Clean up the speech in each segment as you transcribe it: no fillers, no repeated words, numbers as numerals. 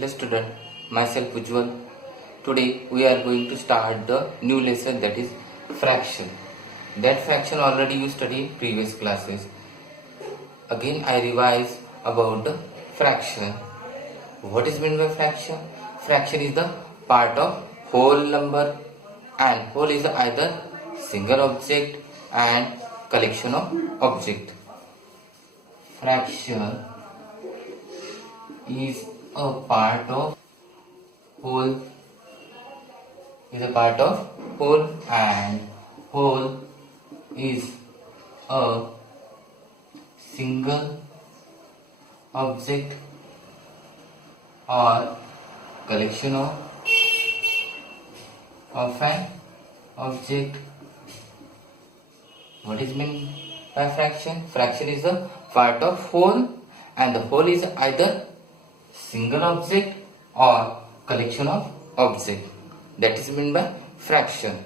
Hello student, myself Ujjwal. Today we are going to start the new lesson, that is fraction. That fraction already you studied in previous classes. Again I revise about the fraction. What is meant by fraction? Fraction is the part of whole number, and whole is either single object and collection of object. Fraction is a part of whole and whole is a single object or collection of an object. What is meant by fraction? Fraction is a part of whole, and the whole is either single object or collection of object. That is meant by fraction.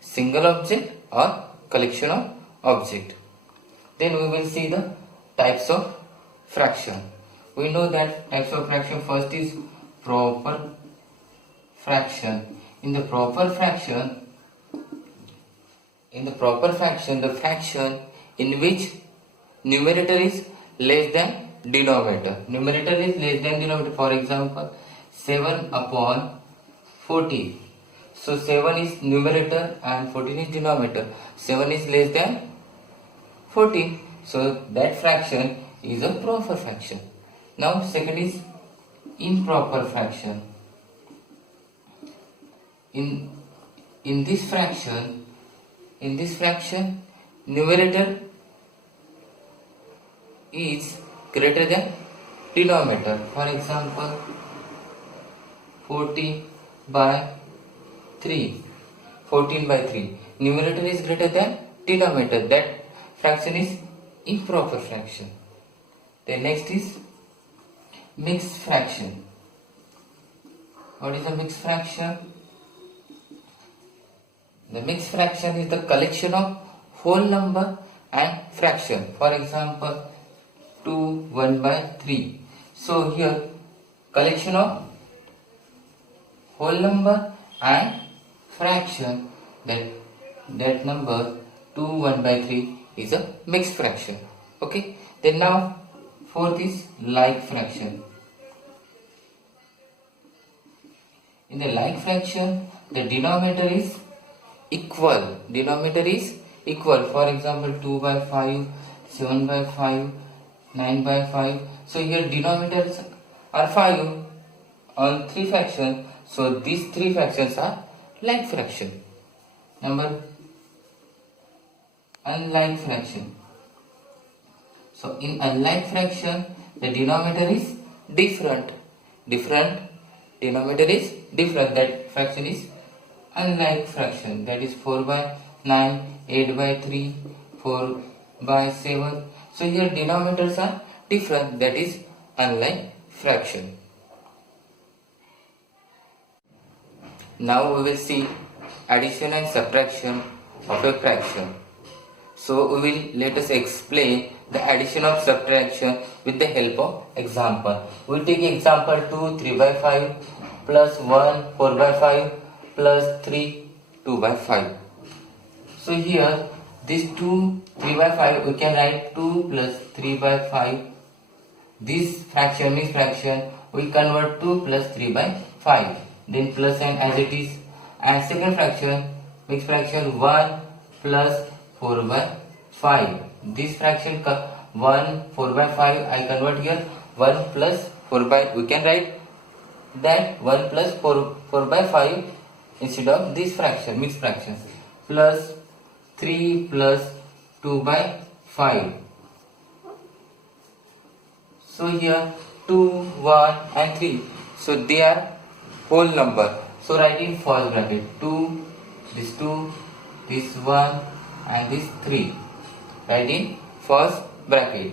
Single object or collection of object. Then we will see the types of fraction. We know that types of fraction, first is proper fraction. In the proper fraction, the fraction in which numerator is less than denominator. Numerator is less than denominator. For example, 7 upon 14. So 7 is numerator and 14 is denominator. 7 is less than 14. So that fraction is a proper fraction. Now second is improper fraction. In this fraction, numerator is greater than denominator. For example, 14 by 3. Numerator is greater than denominator. That fraction is improper fraction. Then next is mixed fraction. What is a mixed fraction? The mixed fraction is the collection of whole number and fraction. For example, 2 1 by 3. So here collection of whole number and fraction, that number 2 1 by 3 is a mixed fraction. Okay. Then now fourth is like fraction. In the like fraction, the denominator is equal. For example, 2 by 5, 7 by 5, 9 by 5. So here denominators are 5 on 3 fractions. So these 3 fractions are like fraction. Number unlike fraction. So in unlike fraction, the denominator is different. Denominator is different. That fraction is unlike fraction. That is 4 by 9, 8 by 3, 4 by 7. So here denominators are different. That is unlike fraction. Now we will see addition and subtraction of a fraction. So let us explain the addition of subtraction with the help of example. We take example 2 3 by 5 plus 1 4 by 5 plus 3 2 by 5. So here this 2 3 by 5 we can write 2 plus 3 by 5. This fraction, mixed fraction, we convert 2 plus 3 by 5. Then plus n as it is. And second fraction, mixed fraction, 1 plus 4 by 5. This fraction 1 4 by 5 I convert here 1 plus 4 by, we can write that 1 plus 4 by 5 instead of this fraction, mixed fraction, plus 3 plus 2 by 5. So here 2, 1 and 3. So they are whole number. So write in first bracket 2, this 2, this 1 and this 3. Write in first bracket.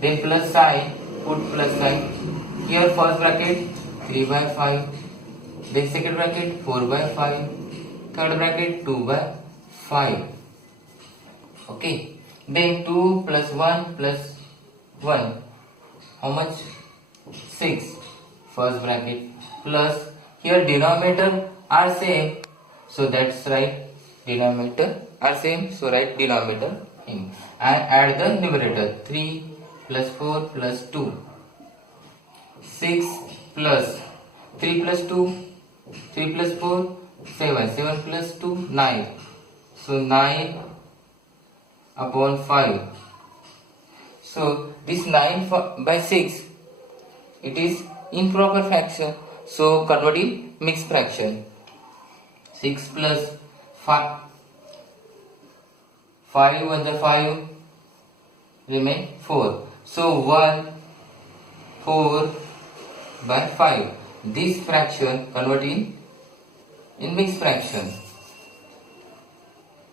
Then plus sign, put plus sign. Here first bracket 3 by 5. Then second bracket 4 by 5. Third bracket 2 by 5. Okay. Then 2 plus 1 plus 1. How much? 6. first bracket plus here denominator are same, so that's right, denominator are same, so write denominator in and add the numerator 3 plus 4 plus 2, 6 plus 3 plus 2, 3 plus 4 7, 7 plus 2 9, so 9 upon 5. So this 9 by 6, it is improper fraction, so convert in mixed fraction. 6 plus 5, 5 and the 5 remain 4, so 1 4 by 5. This fraction convert in mixed fraction.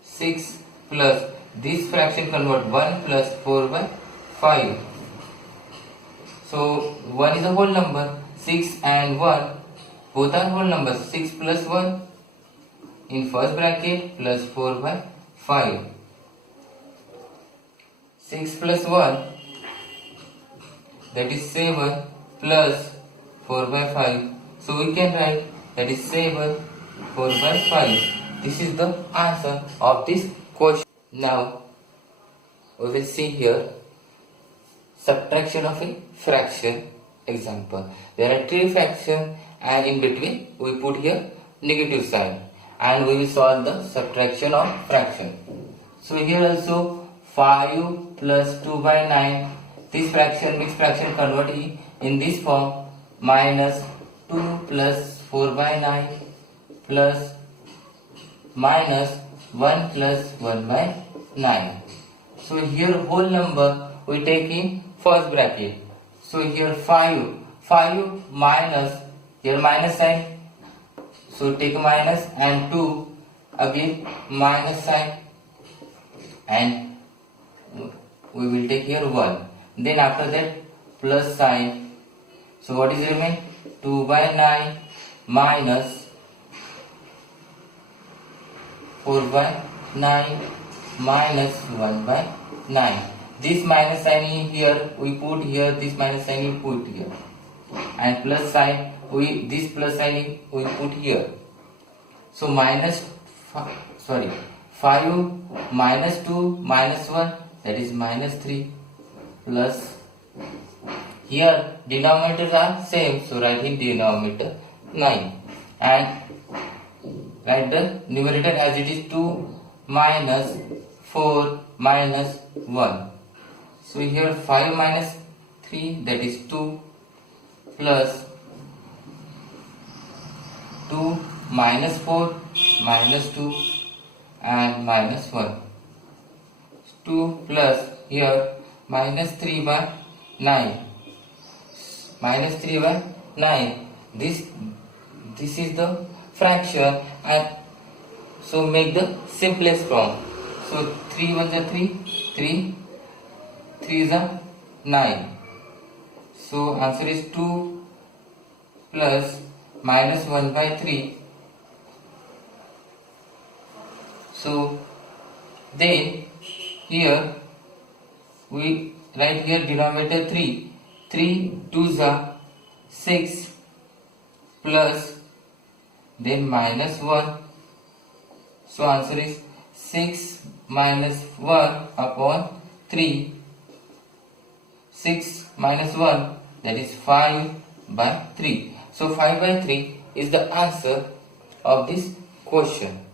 6 plus this fraction convert 1 plus 4 by 5. So 1 is a whole number, 6 and 1 both are whole numbers. 6 plus 1 in first bracket plus 4 by 5. 6 plus 1, that is 7 plus 4 by 5. So we can write that is 7 4 by 5. This is the answer of this question. Now we will see here subtraction of a fraction example. There are 3 fractions and in between we put here negative sign and we will solve the subtraction of fraction. So here also 5 plus 2 by 9, this fraction mixed fraction convert in this form, minus 2 plus 4 by 9 plus minus 1 plus 1 by 9. So here whole number we take in first bracket. So here 5 minus, here minus sign, so take minus, and 2 again minus sign, and we will take here 1. Then after that plus sign. So what is remain? 2 by 9 minus 4 by 9 minus 1 by 9. This minus sign in here we put here, this minus sign we put here, and plus sign this plus sign we put here. So 5 minus 2 minus 1, that is minus 3, plus here denominators are same, so write in denominator 9 and write the numerator as it is 2 minus 4 minus 1. So here 5 minus 3, that is 2, plus 2 minus 4 minus 2 and minus 1. 2 plus here minus 3 by 9. Minus 3 by 9. This is the fraction, and so make the simplest form. So 3 1 is 3, 3 is 9. So answer is 2 plus minus 1 by 3. So then here we write here denominator 3. 3 2s are 6 plus then minus 1. So answer is 6 minus 1 upon 3. 6 minus 1, that is 5 by 3. So 5 by 3 is the answer of this question.